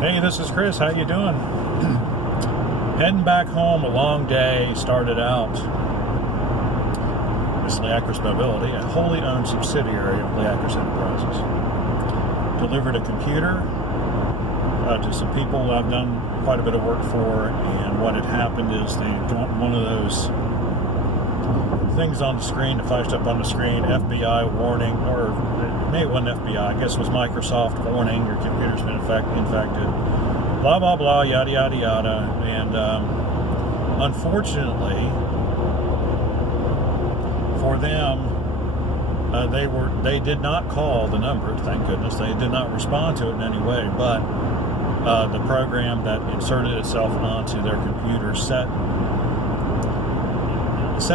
Hey, this is Chris. How you doing? Heading back home. A long day. Started out. This is Leacris Mobility, a wholly owned subsidiary of Leacris Enterprises. Delivered a computer to some people I've done quite a bit of work for, and what had happened is they got one of those things on the screen that flashed up on the screen, FBI warning, or maybe it wasn't FBI, I guess it was Microsoft warning, your computer's been infected, blah, blah, blah, yada, yada, yada. And unfortunately for them, they did not call the number, thank goodness. They did not respond to it in any way, but the program that inserted itself onto their computer set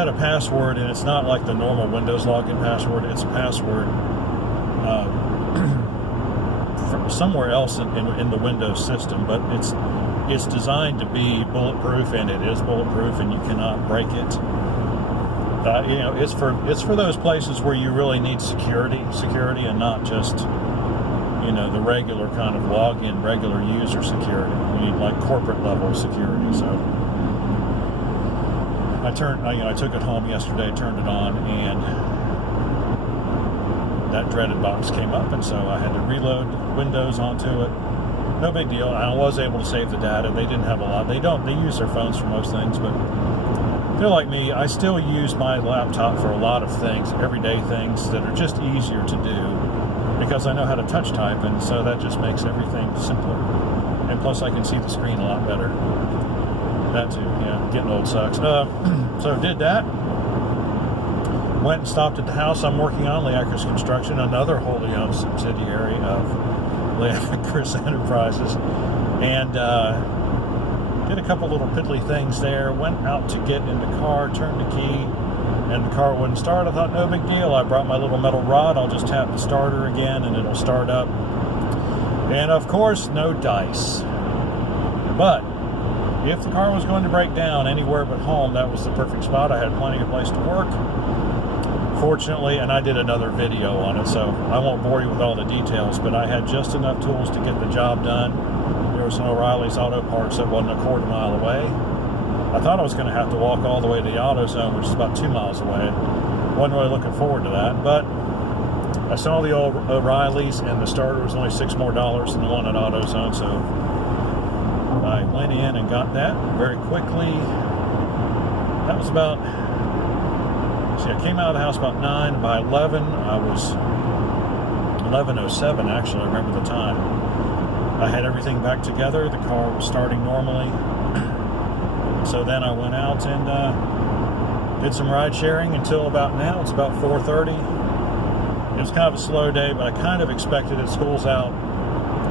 a password, and it's not like the normal Windows login password. It's a password from somewhere else in the Windows system, but it's designed to be bulletproof, and it is bulletproof, and you cannot break it. It's for those places where you really need security, and not just the regular kind of login, regular user security. You need like corporate level security. So I took it home yesterday, turned it on, and that dreaded box came up, and so I had to reload Windows onto it. No big deal. I was able to save the data. They didn't have a lot. They use their phones for most things, but if you're like me, I still use my laptop for a lot of things, everyday things that are just easier to do because I know how to touch type, and so that just makes everything simpler. And plus I can see the screen a lot better. That too, yeah, getting old sucks. So did that. Went and stopped at the house I'm working on, Leacris Construction, another wholly owned subsidiary of Leacris Enterprises, and did a couple little piddly things there. Went out to get in the car, turned the key, and the car wouldn't start. I thought, no big deal. I brought my little metal rod. I'll just tap the starter again, and it'll start up. And of course, no dice. But if the car was going to break down anywhere but home, that was the perfect spot. I had plenty of place to work. Fortunately, and I did another video on it, so I won't bore you with all the details, but I had just enough tools to get the job done. There was an O'Reilly's Auto Parts that wasn't a quarter mile away. I thought I was going to have to walk all the way to the AutoZone, which is about 2 miles away. Wasn't really looking forward to that, but I saw the O'Reilly's, and the starter was only $6 more than the one at AutoZone, so I went in and got that very quickly. That was about, I came out of the house about 9. By 11, I was 11:07 actually, I remember the time. I had everything back together. The car was starting normally. So then I went out and did some ride sharing until about now. It's about 4:30. It was kind of a slow day, but I kind of expected it. School's out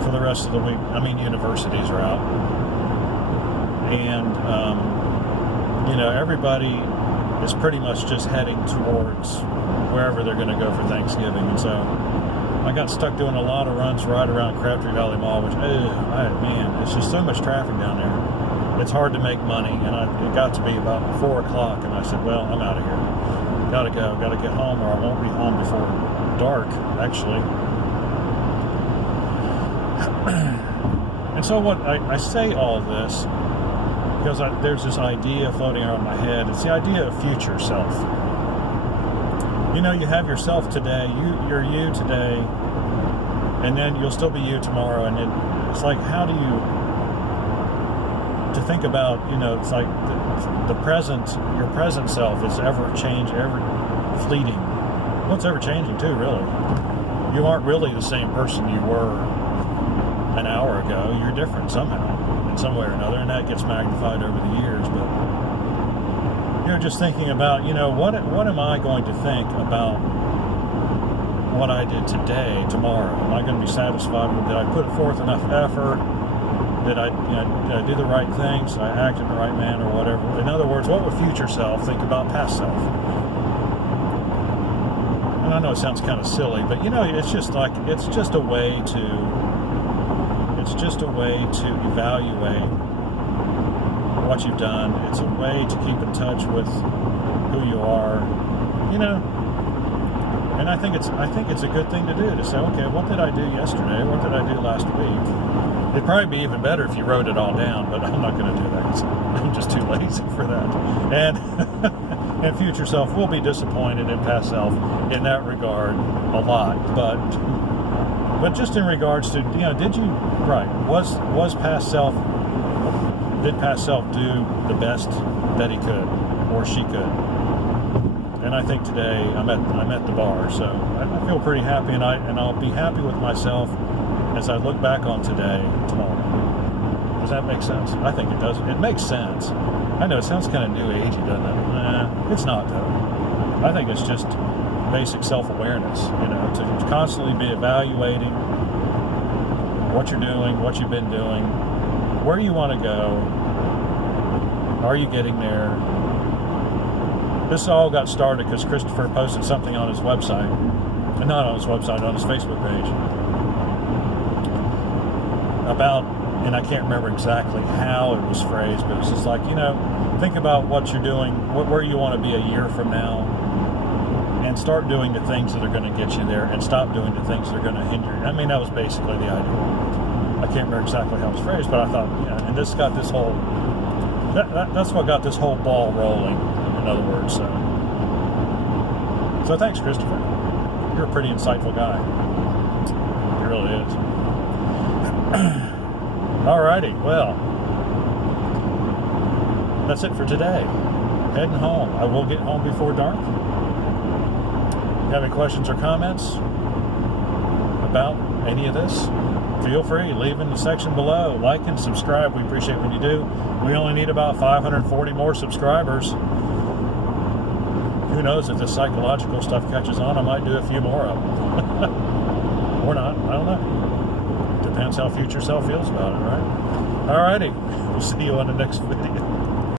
for the rest of the week. I mean, universities are out. And, everybody is pretty much just heading towards wherever they're going to go for Thanksgiving. And so I got stuck doing a lot of runs right around Crabtree Valley Mall, which, man, it's just so much traffic down there. It's hard to make money. And it got to be about 4 o'clock, and I said, well, I'm out of here. Gotta go. Gotta get home, or I won't be home before dark, actually. And so what I say all this because there's this idea floating around my head. It's the idea of future self. You have yourself today. You're you today, and then you'll still be you tomorrow. And it's like, how do you to think about? It's like the present. Your present self is ever fleeting. Well, it's ever changing too, really. You aren't really the same person you were an hour ago. You're different somehow, in some way or another, and that gets magnified over the years. But just thinking about, what am I going to think about what I did today, tomorrow? Am I going to be satisfied with? Did I put forth enough effort? Did I do the right things? Did I act in the right manner, or whatever? In other words, what would future self think about past self? And I know it sounds kind of silly, but it's just a way to evaluate what you've done. It's a way to keep in touch with who you are, And I think it's a good thing to do, to say, okay, what did I do yesterday? What did I do last week? It'd probably be even better if you wrote it all down, but I'm not going to do that 'cause I'm just too lazy for that. And and future self will be disappointed in past self in that regard a lot. But just in regards to, did past self do the best that he could or she could? And I think today I'm at the bar, so I feel pretty happy, and I'll be happy with myself as I look back on today tomorrow. Does that make sense? I think it does. It makes sense. I know it sounds kind of new agey, doesn't it? It's not though. I think it's just basic self-awareness, to constantly be evaluating what you're doing, what you've been doing, where you want to go. Are you getting there? This all got started because Christopher posted something on his website, and not on his website, on his Facebook page, about, and I can't remember exactly how it was phrased, but it's just like, think about what you're doing, where you want to be a year from now, and start doing the things that are going to get you there, and stop doing the things that are going to hinder you. I mean, that was basically the idea. I can't remember exactly how it was phrased, but I thought, and this got this whole, that's what got this whole ball rolling, in other words. So thanks, Christopher. You're a pretty insightful guy. He really is. Alrighty, well, that's it for today. Heading home. I will get home before dark. If you have any questions or comments about any of this, feel free, leave in the section below. Like and subscribe. We appreciate when you do. We only need about 540 more subscribers. Who knows, if this psychological stuff catches on, I might do a few more of them. Or not. I don't know. Depends how future self feels about it, right? Alrighty. We'll see you on the next video.